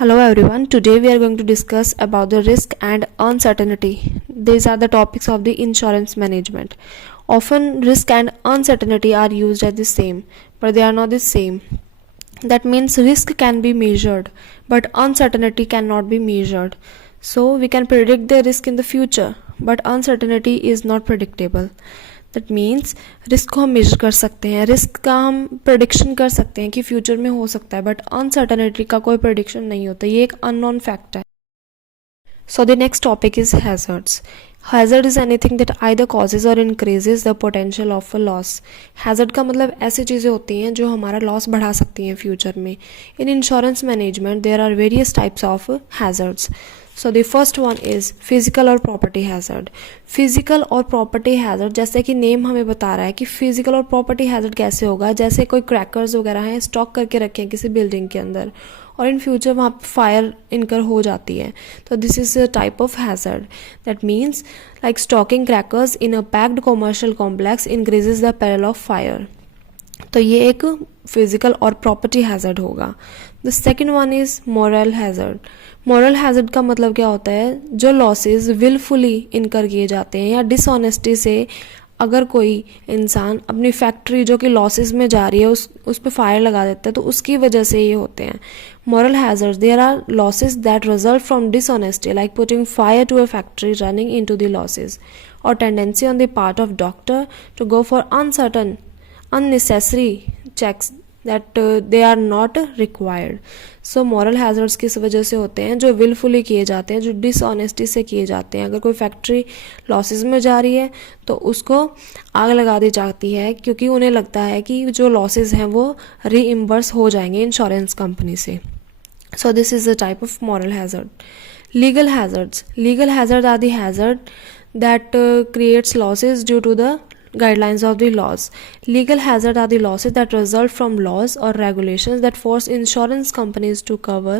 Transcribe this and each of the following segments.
Hello everyone. Today we are going to discuss about the risk and uncertainty. These are the topics of the insurance management. Often risk and uncertainty are used as the same, but they are not the same. That means risk can be measured, but uncertainty cannot be measured. So we can predict the risk in the future, but uncertainty is not predictable. That means risk को हम major कर सकते हैं, risk का हम prediction कर सकते हैं कि फ्यूचर में हो सकता है, बट अनसर्टनिटी का कोई प्रेडिक्शन नहीं होता, ये एक अननोन फैक्ट है. So the next topic is hazards. Hazard is anything that either causes or increases the potential of a loss. Hazard का मतलब ऐसी चीज़ें होती हैं जो हमारा लॉस बढ़ा सकती हैं फ्यूचर में. In insurance management there are various types of hazards. So the first one is physical और प्रॉपर्टी हैजर्ड. फिजिकल और प्रॉपर्टी हैजर्ड, जैसे कि नेम हमें बता रहा है कि फिजिकल और प्रॉपर्टी हैजर्ड कैसे होगा. जैसे कोई क्रैकर्स वगैरह हैं स्टॉक करके रखे हैं किसी बिल्डिंग के अंदर और इन फ्यूचर वहाँ पर फायर इनकर हो जाती है, तो this is a type of hazard. That means like stocking crackers in a packed commercial complex increases the peril of fire. तो ये एक फिजिकल और प्रॉपर्टी हैजर्ड होगा. The second one is moral hazard. Moral hazard का मतलब क्या होता है, जो लॉसेस विलफुली इनकर किए जाते हैं या डिसऑनेस्टी से अगर कोई इंसान अपनी फैक्ट्री जो कि लॉसेस में जा रही है उस पर फायर लगा देता है, तो उसकी वजह से ये होते हैं moral hazards. There are losses that result from dishonesty like putting fire to a factory running into the losses or tendency on the part of doctor to go for uncertain unnecessary checks that they are not required. So moral hazards किस वजह से होते हैं, जो willfully किए जाते हैं, जो डिसऑनेस्टी से किए जाते हैं. अगर कोई फैक्ट्री लॉसेस में जा रही है तो उसको आग लगा दी जाती है क्योंकि उन्हें लगता है कि जो लॉसेस हैं वो रीइम्बर्स हो जाएंगे इंश्योरेंस कंपनी से. So this is a type of moral hazard. Legal hazards. Legal hazards are the hazard that creates losses due to the guidelines of the laws. Legal hazard are the losses that result from laws or regulations that force insurance companies to cover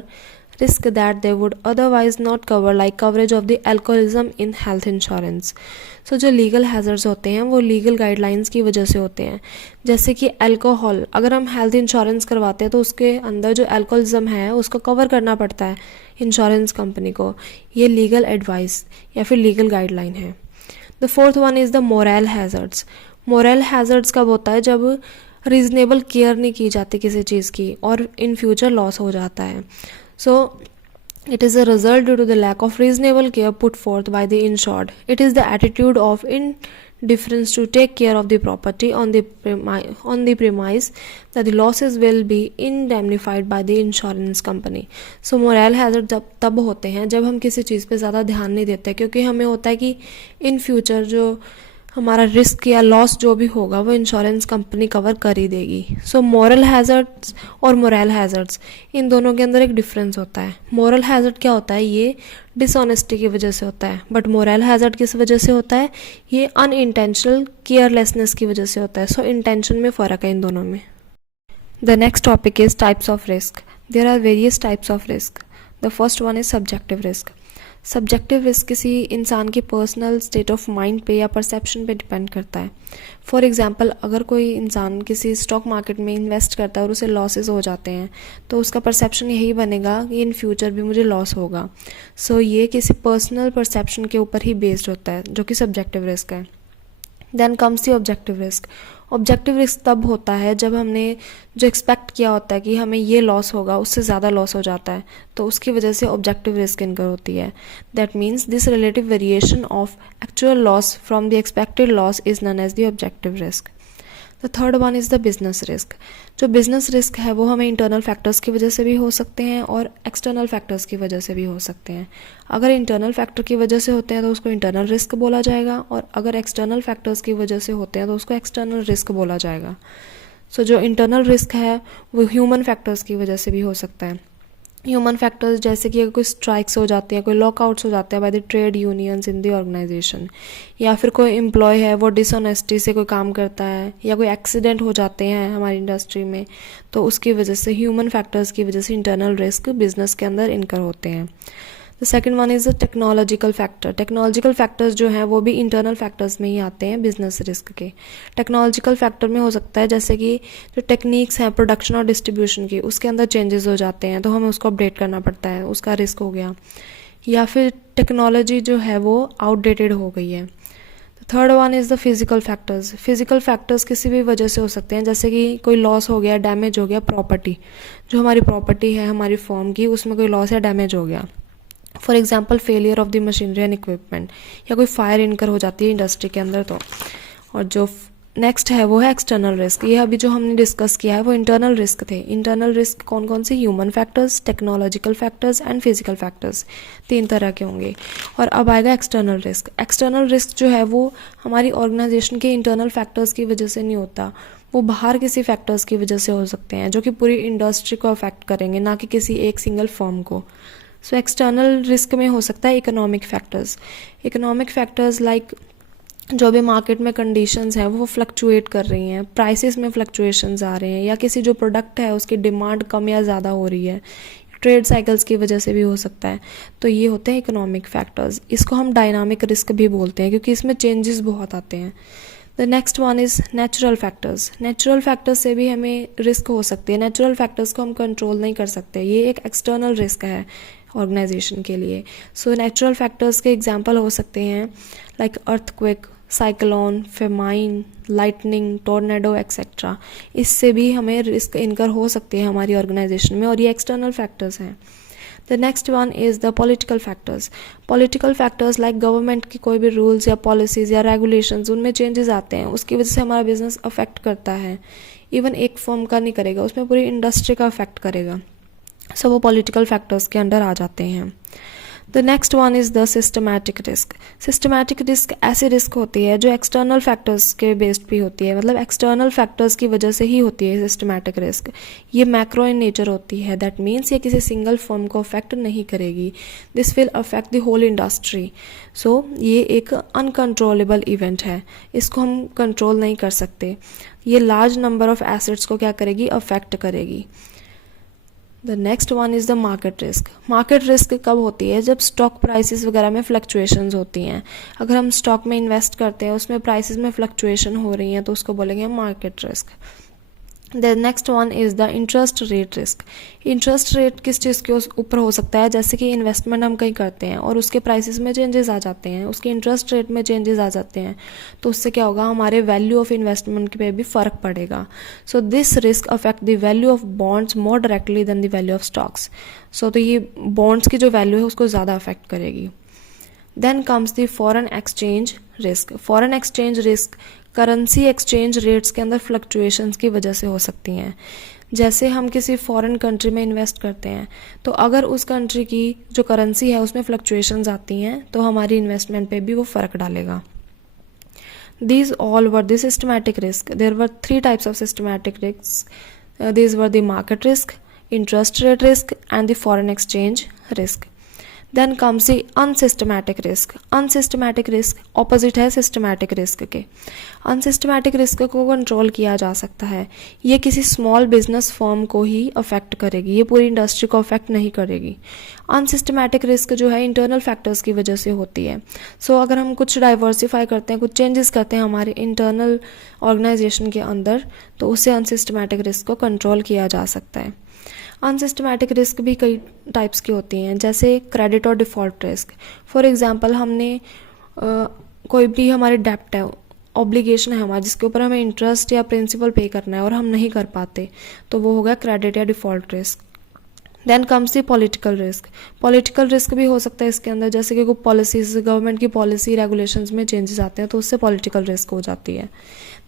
risk that they would otherwise not cover, like coverage of the alcoholism in health insurance. So जो legal hazards होते हैं वो legal guidelines की वजह से होते हैं. जैसे कि अल्कोहल, अगर हम हेल्थ इंश्योरेंस करवाते हैं तो उसके अंदर जो अल्कोहलिज्म है उसको कवर करना पड़ता है इंश्योरेंस कंपनी को. ये लीगल एडवाइस या फिर लीगल गाइडलाइन है. The fourth one is the moral hazards. Moral hazards कब होता है, जब रीजनेबल केयर नहीं की जाती किसी चीज़ की और इन फ्यूचर लॉस हो जाता है. सो it is a result due to the lack of reasonable care put forth by the insured. It is the attitude of indifference to take care of the property on the premise that the losses will be indemnified by the insurance company. So moral hazard तब होते हैं जब हम किसी चीज़ पे ज़्यादा ध्यान नहीं देते, क्योंकि हमें होता है कि इन फ्यूचर जो हमारा रिस्क या लॉस जो भी होगा वो इंश्योरेंस कंपनी कवर कर ही देगी. सो मॉरल हैजर्ड्स और मोरल हैजर्ड्स, इन दोनों के अंदर एक डिफरेंस होता है. मॉरल हैजर्ड क्या होता है, ये डिसऑनेस्टी की वजह से होता है, बट मोरल हैजर्ड किस वजह से होता है, ये अनइंटेंशनल केयरलेसनेस की वजह से होता है. सो इंटेंशन में फ़र्क है इन दोनों में. The next topic is types of risk. There are various types of risk. The first one is subjective risk. Subjective risk किसी इंसान के पर्सनल स्टेट ऑफ माइंड पे या परसेप्शन पे डिपेंड करता है. फॉर एग्जांपल, अगर कोई इंसान किसी स्टॉक मार्केट में इन्वेस्ट करता है और उसे लॉसेस हो जाते हैं तो उसका परसेप्शन यही बनेगा कि इन फ्यूचर भी मुझे लॉस होगा. सो ये किसी पर्सनल परसेप्शन के ऊपर ही बेस्ड होता है, जो कि सब्जेक्टिव रिस्क है. Then comes the objective risk. Objective risk तब होता है जब हमने जो एक्सपेक्ट किया होता है कि हमें ये लॉस होगा उससे ज़्यादा लॉस हो जाता है, तो उसकी वजह से ऑब्जेक्टिव रिस्क इनकर होती है. That means this relative variation of actual loss from the expected loss is known as the objective risk. The third one is the business risk. जो बिजनेस रिस्क है वो हमें इंटरनल फैक्टर्स की वजह से भी हो सकते हैं और एक्सटर्नल फैक्टर्स की वजह से भी हो सकते हैं. अगर इंटरनल फैक्टर की वजह से होते हैं तो उसको इंटरनल रिस्क बोला जाएगा, और अगर एक्सटर्नल फैक्टर्स की वजह से होते हैं तो उसको एक्सटर्नल रिस्क बोला जाएगा. सो जो इंटरनल रिस्क है वो ह्यूमन फैक्टर्स की वजह से भी हो सकता है. ह्यूमन फैक्टर्स जैसे कि अगर कोई स्ट्राइक्स हो जाती हैं, कोई लॉकआउट्स हो जाते हैं by the trade unions in the organisation, या फिर कोई एम्प्लॉय है वो डिसऑनेस्टी से कोई काम करता है, या कोई एक्सीडेंट हो जाते हैं हमारी इंडस्ट्री में, तो उसकी वजह से ह्यूमन फैक्टर्स की वजह से इंटरनल रिस्क बिजनेस के अंदर इनकर होते हैं. The second one is the technological factor. Technological factors जो हैं वो भी इंटरनल फैक्टर्स में ही आते हैं बिजनेस रिस्क के। टेक्नोलॉजिकल फैक्टर में हो सकता है जैसे कि जो टेक्निक्स हैं प्रोडक्शन और डिस्ट्रीब्यूशन की, उसके अंदर चेंजेस हो जाते हैं तो हमें उसको अपडेट करना पड़ता है, उसका रिस्क हो गया। या फिर टेक्नोलॉजी जो है वो आउटडेटेड हो गई है। Third one is the physical factors. Physical factors किसी भी वजह से हो सकते हैं, जैसे कि कोई लॉस हो गया, डैमेज हो गया प्रॉपर्टी, जो हमारी प्रॉपर्टी है हमारी फर्म की, उसमें कोई लॉस या डैमेज हो गया। For example failure of the machinery and equipment, या कोई फायर इनकर हो जाती है इंडस्ट्री के अंदर तो। और जो नेक्स्ट है वो है एक्सटर्नल रिस्क। ये अभी जो हमने डिस्कस किया है वो इंटरनल रिस्क थे। इंटरनल रिस्क कौन कौन से? Human factors, technological factors and physical factors, 3 तरह के होंगे। और अब आएगा एक्सटर्नल रिस्क। एक्सटर्नल रिस्क जो है वो हमारी ऑर्गेनाइजेशन के इंटरनल फैक्टर्स की वजह से नहीं होता, वो बाहर किसी फैक्टर्स की वजह से हो सकते हैं जो कि पूरी इंडस्ट्री को अफेक्ट करेंगे, ना कि किसी एक सिंगल फर्म को। सो एक्सटर्नल रिस्क में हो सकता है economic factors. Economic factors like जो भी मार्केट में कंडीशंस हैं वो फ्लक्चुएट कर रही हैं, प्राइसेस में फ्लक्चुएशंस आ रहे हैं, या किसी जो प्रोडक्ट है उसकी डिमांड कम या ज़्यादा हो रही है, ट्रेड साइकिल्स की वजह से भी हो सकता है। तो ये होते हैं इकोनॉमिक फैक्टर्स। इसको हम डायनामिक रिस्क भी बोलते हैं क्योंकि इसमें चेंजेस बहुत आते हैं। The next one is natural factors. Natural factors से भी हमें रिस्क हो सकती है। नेचुरल फैक्टर्स को हम कंट्रोल नहीं कर सकते, ये एक एक्सटर्नल रिस्क है ऑर्गेनाइजेशन के लिए। सो नेचुरल फैक्टर्स के एग्जांपल हो सकते हैं like earthquake, cyclone, famine, lightning, tornado etcetera. इससे भी हमें रिस्क इनकर हो सकते हैं हमारी ऑर्गेनाइजेशन में, और ये एक्सटर्नल फैक्टर्स हैं। The next one is the political factors. Political factors like government की कोई भी रूल्स या पॉलिसीज़ या रेगुलेशंस, उनमें चेंजेस आते हैं, उसकी वजह से हमारा बिजनेस अफेक्ट करता है। इवन एक फर्म का नहीं करेगा, उसमें पूरी इंडस्ट्री का अफेक्ट करेगा। सो वो पॉलिटिकल फैक्टर्स के अंडर आ जाते हैं। The next one is the systematic risk. Systematic risk ऐसी रिस्क होती है जो एक्सटर्नल फैक्टर्स के बेस्ड भी होती है, मतलब एक्सटर्नल फैक्टर्स की वजह से ही होती है सिस्टमैटिक रिस्क। ये मैक्रो इन नेचर होती है, दैट मीन्स ये किसी सिंगल फर्म को अफेक्ट नहीं करेगी। This will affect the whole industry. So ये एक अनकंट्रोलेबल इवेंट है, इसको हम कंट्रोल नहीं कर सकते। ये लार्ज नंबर ऑफ एसेट्स को क्या करेगी? अफेक्ट करेगी। The next one is the market risk. Market risk कब होती है? जब स्टॉक प्राइसेस वगैरह में फ्लक्चुएशंस होती हैं। अगर हम स्टॉक में इन्वेस्ट करते हैं, उसमें प्राइसेस में फ्लक्चुएशन हो रही हैं, तो उसको बोलेंगे market risk. The next one is the interest rate risk. Interest rate किस चीज़ के ऊपर हो सकता है? जैसे कि इन्वेस्टमेंट हम कहीं करते हैं और उसके प्राइसेस में चेंजेस आ जाते हैं, उसके इंटरेस्ट रेट में चेंजेस आ जाते हैं, तो उससे क्या होगा? हमारे वैल्यू ऑफ इन्वेस्टमेंट पे भी फ़र्क पड़ेगा। So this risk affect the value of bonds more directly than the value of stocks. So तो ये बॉन्ड्स की जो वैल्यू है उसको ज़्यादा अफेक्ट करेगी। Then comes the foreign exchange risk. Foreign exchange risk currency exchange rates के अंदर फ्लक्चुएशंस की वजह से हो सकती हैं। जैसे हम किसी फॉरेन कंट्री में इन्वेस्ट करते हैं, तो अगर उस कंट्री की जो करेंसी है उसमें फ्लक्चुएशंस आती हैं, तो हमारी इन्वेस्टमेंट पे भी वो फ़र्क डालेगा। These all were the systematic risk. There were 3 types of systematic risks. These were the market risk, interest rate risk, and the foreign exchange risk. Then comes the unsystematic risk. Unsystematic risk opposite है systematic risk के। Unsystematic risk को control किया जा सकता है। ये किसी small business firm को ही अफेक्ट करेगी, ये पूरी इंडस्ट्री को अफेक्ट नहीं करेगी। अनसिस्टमैटिक रिस्क जो है इंटरनल फैक्टर्स की वजह से होती है। सो अगर हम कुछ डाइवर्सिफाई करते हैं, कुछ चेंजेस करते हैं हमारे इंटरनल ऑर्गेनाइजेशन के अंदर, तो उससे अनसिस्टमैटिक रिस्क को कंट्रोल किया जा सकता है। अनसिस्टमैटिक रिस्क भी कई टाइप्स की होती हैं, जैसे क्रेडिट और डिफ़ॉल्ट रिस्क। फॉर एग्जांपल हमने कोई भी हमारे डेप्ट है, ऑब्लिगेशन है हमारा, जिसके ऊपर हमें इंटरेस्ट या प्रिंसिपल पे करना है और हम नहीं कर पाते, तो वो हो गया क्रेडिट या default risk. Then comes the political risk. Political risk भी हो सकता है इसके अंदर, जैसे कि कोई पॉलिसीज, गवर्नमेंट की पॉलिसी रेगुलेशंस में चेंजेस आते हैं, तो उससे पॉलिटिकल रिस्क हो जाती है।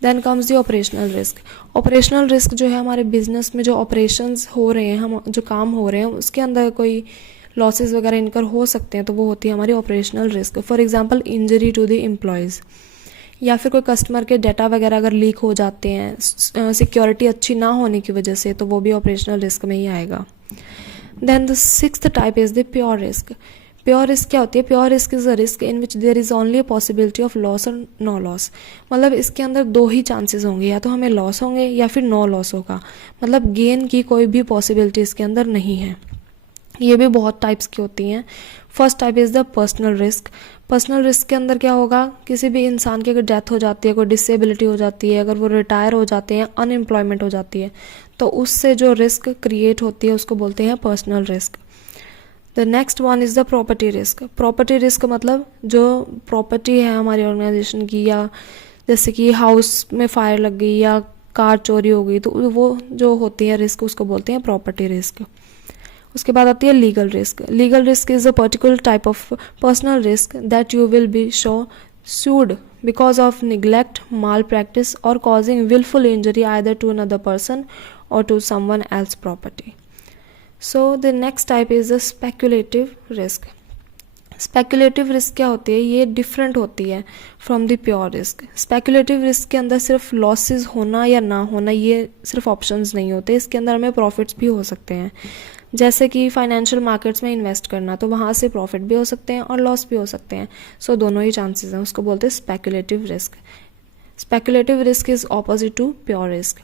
Then comes the operational risk. Operational risk जो है हमारे बिजनेस में जो ऑपरेशंस हो रहे हैं, हम जो काम हो रहे हैं उसके अंदर कोई लॉसेस वगैरह इनकर हो सकते हैं, तो वो होती है हमारी operational risk. For example injury to the employees, या फिर कोई कस्टमर के डाटा वगैरह अगर लीक हो जाते हैं सिक्योरिटी अच्छी ना होने की वजह से, तो वो भी ऑपरेशनल रिस्क में ही आएगा। Then the 6th type is the pure risk. Pure risk क्या होती है? Pure risk is a risk in which there is only a possibility of loss और नो लॉस। मतलब इसके अंदर 2 ही चांसेस होंगे, या तो हमें लॉस होंगे या फिर नो लॉस होगा, मतलब गेन की कोई भी पॉसिबिलिटी इसके अंदर नहीं है। ये भी बहुत टाइप्स की होती हैं। First type is the personal risk. Personal risk के अंदर क्या होगा, किसी भी इंसान की अगर डेथ हो जाती है, कोई डिसेबिलिटी हो जाती है, अगर वो रिटायर हो जाते हैं, अनएम्प्लॉयमेंट हो जाती है, तो उससे जो रिस्क क्रिएट होती है उसको बोलते हैं personal risk. The next one is the property risk. Property risk मतलब जो प्रॉपर्टी है हमारी ऑर्गेनाइजेशन की, या जैसे कि हाउस में फायर लग गई या कार चोरी हो गई, तो वो जो होती है रिस्क उसको बोलते हैं प्रॉपर्टी रिस्क। उसके बाद आती है legal risk. Legal risk is a particular type of personal risk that you will be sued because of neglect, malpractice or causing willful injury either to another person or to someone else's property. So the next type is the speculative risk. Speculative risk क्या होती है, ये different होती है from the pure risk. Speculative risk के अंदर सिर्फ losses होना या ना होना ये सिर्फ ऑप्शंस नहीं होते, इसके अंदर हमें प्रॉफिट्स भी हो सकते हैं। जैसे कि फाइनेंशियल मार्केट्स में इन्वेस्ट करना, तो वहाँ से प्रॉफिट भी हो सकते हैं और लॉस भी हो सकते हैं। सो दोनों ही चांसेस हैं, उसको बोलते हैं speculative risk. Speculative risk is opposite to pure risk.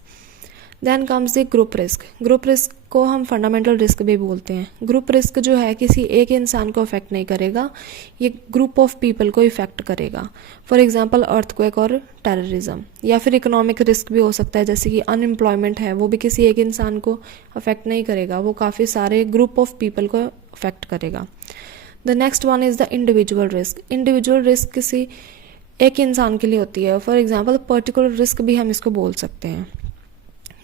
Then comes the group risk. Group risk को हम फंडामेंटल रिस्क भी बोलते हैं। ग्रुप रिस्क जो है किसी एक इंसान को इफेक्ट नहीं करेगा, ये ग्रुप ऑफ पीपल को इफेक्ट करेगा। फॉर एग्जांपल अर्थक्वेक और टेररिज्म। या फिर इकोनॉमिक रिस्क भी हो सकता है, जैसे कि अनएम्प्लॉयमेंट है, वो भी किसी एक इंसान को अफेक्ट नहीं करेगा, वो काफ़ी सारे ग्रुप ऑफ पीपल को अफेक्ट करेगा। The next one is the individual risk. Individual risk किसी एक इंसान के लिए होती है, फॉर एग्जाम्पल पर्टिकुलर रिस्क भी हम इसको बोल सकते हैं।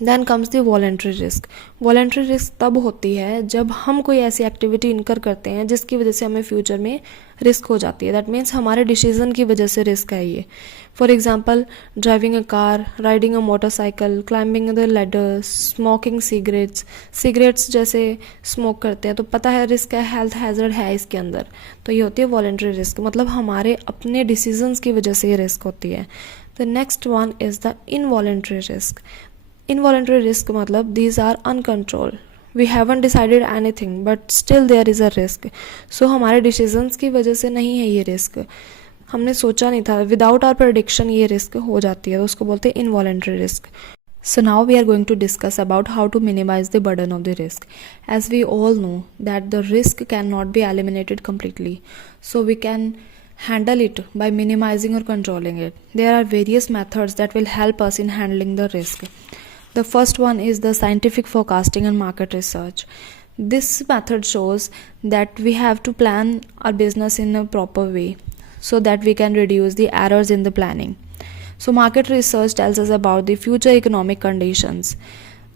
Then comes the voluntary risk. Voluntary risk तब होती है जब हम कोई ऐसी एक्टिविटी इनकर करते हैं जिसकी वजह से हमें फ्यूचर में रिस्क हो जाती है। दैट मीन्स हमारे डिसीजन की वजह से रिस्क है ये। For example driving a car, riding a motorcycle, climbing the ladder, smoking cigarettes जैसे स्मोक करते हैं तो पता है रिस्क है, हेल्थ हैजर्ड है इसके अंदर, तो ये होती है वॉलेंट्री रिस्क। मतलब हमारे अपने डिसीजंस की वजह से ये रिस्क होती है। The next one is the involuntary risk. Involuntary risk मतलब these are uncontrolled, we haven't decided anything but still there is a risk. So हमारे डिसीजंस की वजह से नहीं है ये रिस्क, हमने सोचा नहीं था, विदाउट आवर प्रेडिक्शन ये रिस्क हो जाती है, तो उसको बोलते हैं involuntary risk. So now we are going to discuss about how to minimize the burden of the risk. As we all know that the risk cannot be eliminated completely, so we can handle it by minimizing or controlling it. There are various methods that will help us in handling the risk. The first one is the scientific forecasting and market research. This method shows that we have to plan our business in a proper way so that we can reduce the errors in the planning. So market research tells us about the future economic conditions.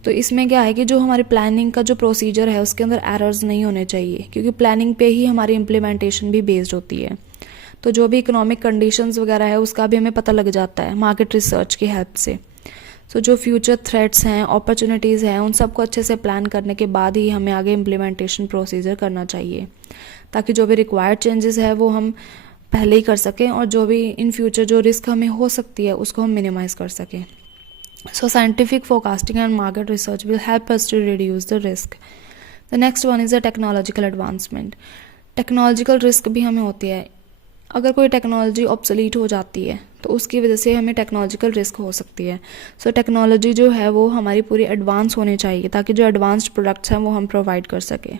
तो इसमें क्या है कि जो हमारी planning का जो procedure है उसके अंदर एरर्स नहीं होने चाहिए, क्योंकि प्लानिंग पे ही हमारी इम्प्लीमेंटेशन भी बेस्ड होती है। तो जो भी इकोनॉमिक कंडीशंस वगैरह है उसका भी हमें पता लग जाता है मार्केट रिसर्च की हेल्प से। सो जो फ्यूचर थ्रेट्स हैं, अपॉर्चुनिटीज़ हैं, उन सबको अच्छे से प्लान करने के बाद ही हमें आगे इम्प्लीमेंटेशन प्रोसीजर करना चाहिए, ताकि जो भी रिक्वायर्ड चेंजेस है वो हम पहले ही कर सकें और जो भी इन फ्यूचर जो रिस्क हमें हो सकती है उसको हम मिनिमाइज़ कर सकें। So scientific forecasting and market research will help us to reduce the risk. The next one is the technological advancement. Technological risk भी हमें होती है, अगर कोई टेक्नोलॉजी ऑब्सोलीट हो जाती है तो उसकी वजह से हमें टेक्नोलॉजिकल रिस्क हो सकती है। सो टेक्नोलॉजी जो है वो हमारी पूरी एडवांस होनी चाहिए ताकि जो एडवांस्ड प्रोडक्ट्स हैं वो हम प्रोवाइड कर सकें।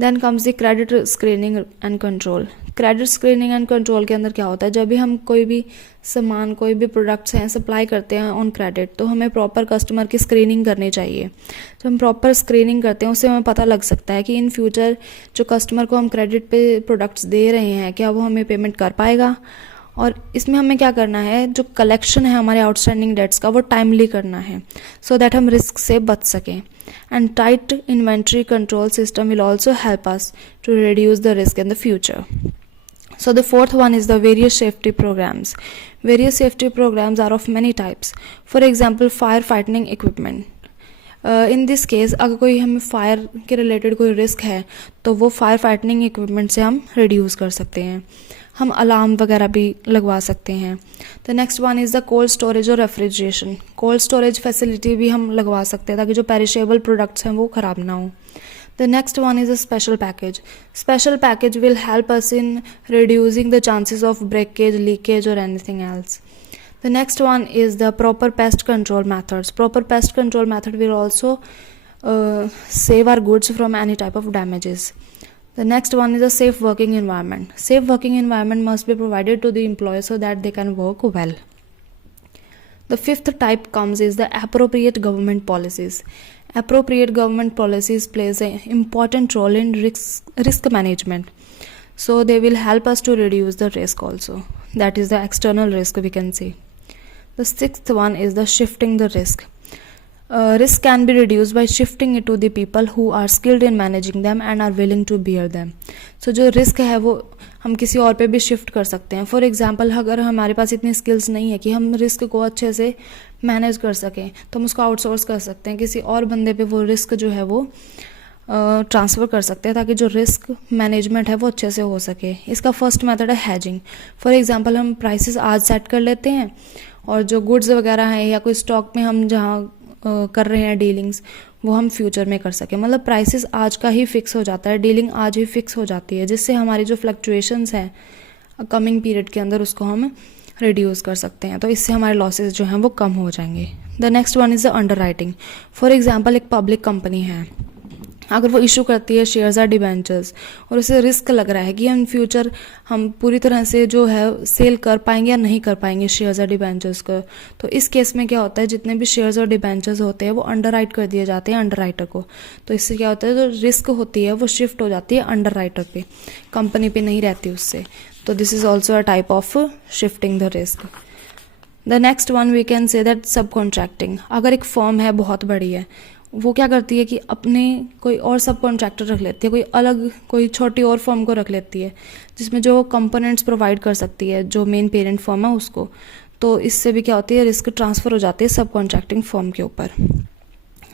Then comes the credit screening and control. Credit screening and control के अंदर क्या होता है, जब भी हम कोई भी सामान, कोई भी प्रोडक्ट्स हैं सप्लाई करते हैं ऑन क्रेडिट, तो हमें प्रॉपर कस्टमर की स्क्रीनिंग करनी चाहिए। जब हम प्रॉपर स्क्रीनिंग करते हैं उससे हमें पता लग सकता है कि इन फ्यूचर जो कस्टमर को हम क्रेडिट पे प्रोडक्ट्स दे रहे हैं क्या वो हमें पेमेंट कर पाएगा। और इसमें हमें क्या करना है, जो कलेक्शन है हमारे आउटस्टैंडिंग डेट्स का वो टाइमली करना है, सो दैट हम रिस्क से बच सकें। And tight inventory control system will also help us to reduce the risk in the future. So the fourth one is the various safety programs. Various safety programs are of many types. For example, fire fighting equipment. In this case, अगर कोई हमें fire के related कोई risk है तो वो fire fighting equipment से हम रिड्यूस कर सकते हैं। हम अलार्म वगैरह भी लगवा सकते हैं। The next one is the cold storage और रेफ्रिजरेशन। कोल्ड स्टोरेज फैसिलिटी भी हम लगवा सकते हैं ताकि जो पेरिशेबल प्रोडक्ट्स हैं वो ख़राब ना हो। The next one is a special package. Special package will help us in reducing the chances of breakage, leakage or anything else. The next one is the proper pest control methods. Proper pest control method will also save our goods from any type of damages. The next one is a safe working environment. Safe working environment must be provided to the employees so that they can work well. The fifth type comes is the appropriate government policies. Appropriate government policies plays an important role in risk management. So they will help us to reduce the risk also. That is the external risk we can say. The sixth one is the shifting the risk. Risk can be reduced by shifting it to the people who are skilled in managing them and are willing to bear them. So जो risk है वो हम किसी और पे भी shift कर सकते हैं. फॉर एग्जांपल अगर हमारे पास इतनी स्किल्स नहीं है कि हम रिस्क को अच्छे से मैनेज कर सकें तो हम उसको आउटसोर्स कर सकते हैं, किसी और बंदे पे वो रिस्क जो है वो ट्रांसफ़र कर सकते हैं ताकि जो रिस्क मैनेजमेंट है वो अच्छे से हो सके. इसका फर्स्ट मेथड है हैजिंग. फॉर एग्जांपल हम प्राइसेस आज सेट कर लेते हैं और जो गुड्स वगैरह हैं या कोई स्टॉक में हम जहाँ कर रहे हैं डीलिंग्स वो हम फ्यूचर में कर सकें. मतलब प्राइसेस आज का ही फिक्स हो जाता है, डीलिंग आज ही फिक्स हो जाती है, जिससे हमारी जो फ्लक्चुएशंस हैं कमिंग पीरियड के अंदर उसको हम रिड्यूस कर सकते हैं. तो इससे हमारे लॉसेस जो हैं वो कम हो जाएंगे. The next one is the under writing. For example एक पब्लिक कंपनी है, अगर वो इशू करती है शेयर्स या डिबेंचर्स और उसे रिस्क लग रहा है कि इन फ्यूचर हम पूरी तरह से जो है सेल कर पाएंगे या नहीं कर पाएंगे शेयर्स या डिबेंचर्स को, तो इस केस में क्या होता है जितने भी शेयर्स और डिबेंचर्स होते हैं वो अंडर राइट कर दिए जाते हैं अंडर राइटर को. तो इससे क्या होता है जो रिस्क होती है वो शिफ्ट हो जाती है अंडर राइटर पे, कंपनी पे नहीं रहती उससे. तो this is also a type of shifting the risk. The next one we can say that subcontracting. अगर एक फर्म है बहुत बड़ी है, वो क्या करती है कि अपने कोई और सब कॉन्ट्रैक्टर रख लेती है, कोई अलग कोई छोटी और फर्म को रख लेती है जिसमें जो कंपोनेंट्स प्रोवाइड कर सकती है जो मेन पेरेंट फर्म है उसको. तो इससे भी क्या होती है रिस्क ट्रांसफ़र हो जाती है सब कॉन्ट्रैक्टिंग फर्म के ऊपर.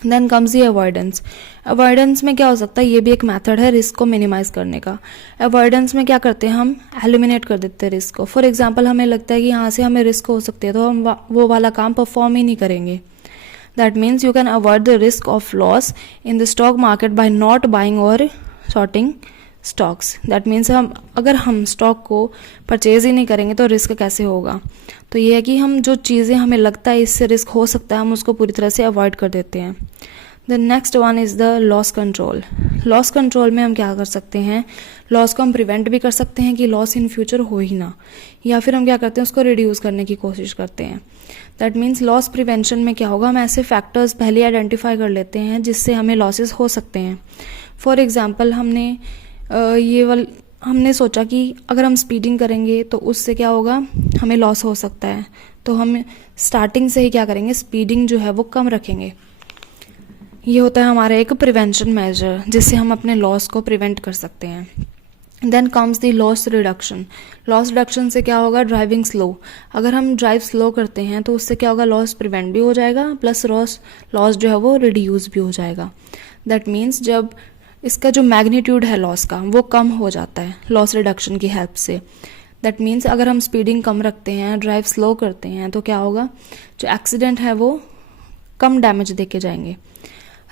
Then comes the avoidance. Avoidance में क्या हो सकता है, ये भी एक मेथड है रिस्क को मिनिमाइज करने का. अवॉइडेंस में क्या करते हैं हम एलिमिनेट कर देते हैं रिस्क को. फॉर एग्जाम्पल हमें लगता है कि यहाँ से हमें रिस्क हो सकती है तो हम वो वाला काम परफॉर्म ही नहीं करेंगे. That means you can avoid the risk of loss in the stock market by not buying or shorting stocks. That means अगर हम स्टॉक को परचेज ही नहीं करेंगे तो रिस्क कैसे होगा. तो ये है कि हम जो चीज़ें हमें लगता है इससे रिस्क हो सकता है हम उसको पूरी तरह से अवॉइड कर देते हैं. The next one is the loss control. Loss control में हम क्या कर सकते हैं, लॉस को हम प्रिवेंट भी कर सकते हैं कि लॉस इन फ्यूचर हो ही ना, या फिर हम क्या करते हैं उसको रिड्यूस करने की कोशिश करते हैं. दैट मीन्स लॉस प्रिवेंशन में क्या होगा, हम ऐसे फैक्टर्स पहले आइडेंटिफाई कर लेते हैं जिससे हमें लॉसेस हो सकते हैं. फॉर एग्जांपल हमने सोचा कि अगर हम स्पीडिंग करेंगे तो उससे क्या होगा हमें लॉस हो सकता है, तो हम स्टार्टिंग से ही क्या करेंगे स्पीडिंग जो है वो कम रखेंगे. ये होता है हमारा एक प्रिवेंशन मेजर जिससे हम अपने लॉस को प्रिवेंट कर सकते हैं. Then comes the loss reduction. Loss reduction से क्या होगा, ड्राइविंग स्लो. अगर हम ड्राइव स्लो करते हैं तो उससे क्या होगा लॉस प्रिवेंट भी हो जाएगा प्लस लॉस जो है वो रिड्यूस भी हो जाएगा. दैट मीन्स जब इसका जो मैग्नीट्यूड है लॉस का वो कम हो जाता है लॉस रिडक्शन की हेल्प से. दैट मीन्स अगर हम स्पीडिंग कम रखते हैं, ड्राइव स्लो करते हैं तो क्या होगा जो एक्सीडेंट है वो कम डैमेज देके जाएंगे.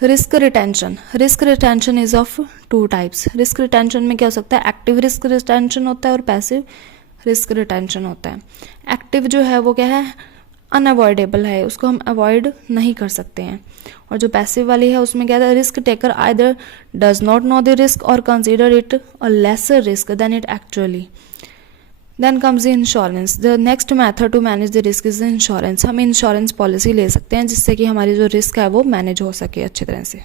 Risk retention. Risk retention is of two types. Risk retention में क्या हो सकता है, एक्टिव रिस्क रिटेंशन होता है और पैसिव रिस्क रिटेंशन होता है. एक्टिव जो है वो क्या है, अनअवॉइडेबल है, उसको हम अवॉइड नहीं कर सकते हैं. और जो पैसिव वाली है उसमें क्या है, risk taker either does not know the risk or consider it a lesser risk than it actually. Then comes the insurance. The next method to manage the risk is the insurance. हम insurance policy ले सकते हैं जिससे कि हमारी जो risk है वो मैनेज हो सके अच्छी तरह से.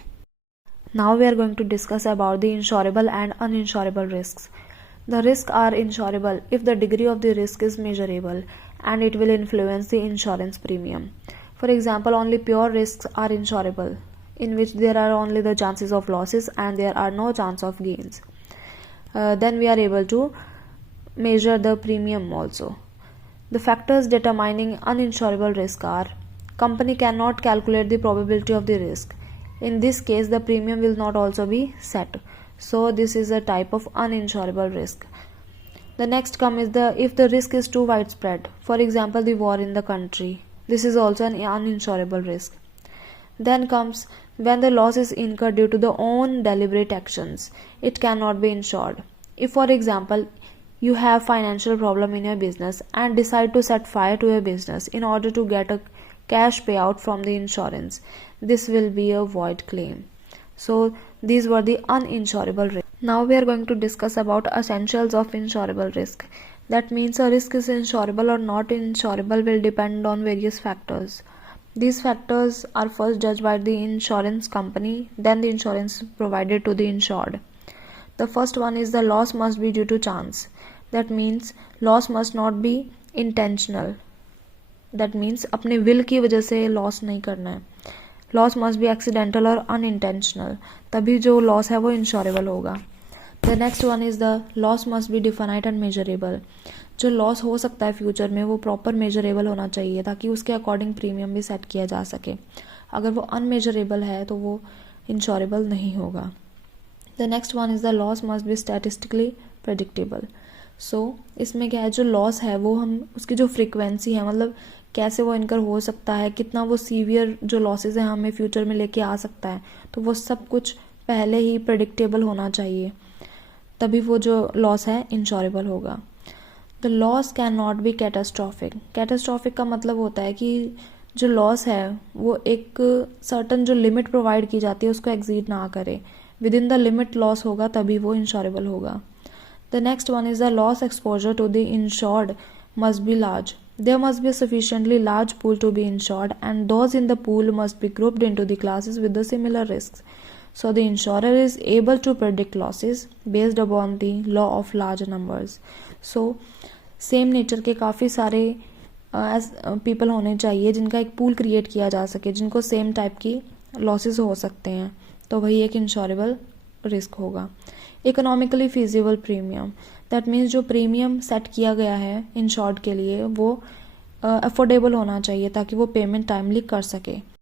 Now we are going to discuss about the insurable and uninsurable risks. The risks are insurable if the degree of the risk is measurable and it will influence the insurance premium. For example, only pure risks are insurable, in which there are only the chances of losses and there are no chance of gains. Then we are able to measure the premium also. The factors determining uninsurable risk are: company cannot calculate the probability of the risk. In this case, the premium will not also be set. So this is a type of uninsurable risk. The next come is if the risk is too widespread. For example, the war in the country. This is also an uninsurable risk. Then comes when the loss is incurred due to the own deliberate actions. It cannot be insured. If, for example, you have financial problem in your business and decide to set fire to your business in order to get a cash payout from the insurance, this will be a void claim. So these were the uninsurable risks. Now we are going to discuss about essentials of insurable risk. That means a risk is insurable or not insurable will depend on various factors. These factors are first judged by the insurance company, then the insurance provided to the insured. The first one is the loss must be due to chance. That means loss must not be intentional. That means अपने will की वजह से loss नहीं करना है. Loss must B accidental और unintentional, तभी जो लॉस है वो इंश्योरेबल होगा. The next one is the loss must be defined and measurable. जो लॉस हो सकता है फ्यूचर में वो प्रॉपर मेजरेबल होना चाहिए ताकि उसके अकॉर्डिंग प्रीमियम भी सेट किया जा सके. अगर वो अनमेजरेबल है तो वो इंश्योरेबल नहीं होगा. The next one is the loss must be statistically predictable. So इसमें क्या है, जो लॉस है वो हम उसकी जो फ्रीक्वेंसी है, मतलब कैसे वो इनकर हो सकता है, कितना वो सीवियर जो लॉसेज हैं हमें फ्यूचर में लेके आ सकता है, तो वो सब कुछ पहले ही प्रेडिक्टेबल होना चाहिए, तभी वो जो लॉस है इंश्योरेबल होगा. The loss can not be catastrophic. Catastrophic का मतलब होता है कि जो लॉस है वो एक सर्टन जो लिमिट प्रोवाइड की जाती है उसको एक्सीड ना करे. Within the limit loss होगा तभी वो इंश्योरेबल होगा. The next one is the loss exposure to the insured must be large. There must be a sufficiently large pool to be insured, and those in the pool must be grouped into the classes with the similar risks. So the insurer is able to predict losses based upon the law of large numbers. So same nature के काफ़ी सारे people होने चाहिए जिनका एक pool create किया जा सके, जिनको same type की losses हो सकते हैं, तो वही एक insurable risk होगा. Economically feasible premium. That means जो प्रीमियम सेट किया गया है इंश्योर्ड के लिए वो अफोर्डेबल होना चाहिए ताकि वो पेमेंट टाइमली कर सके.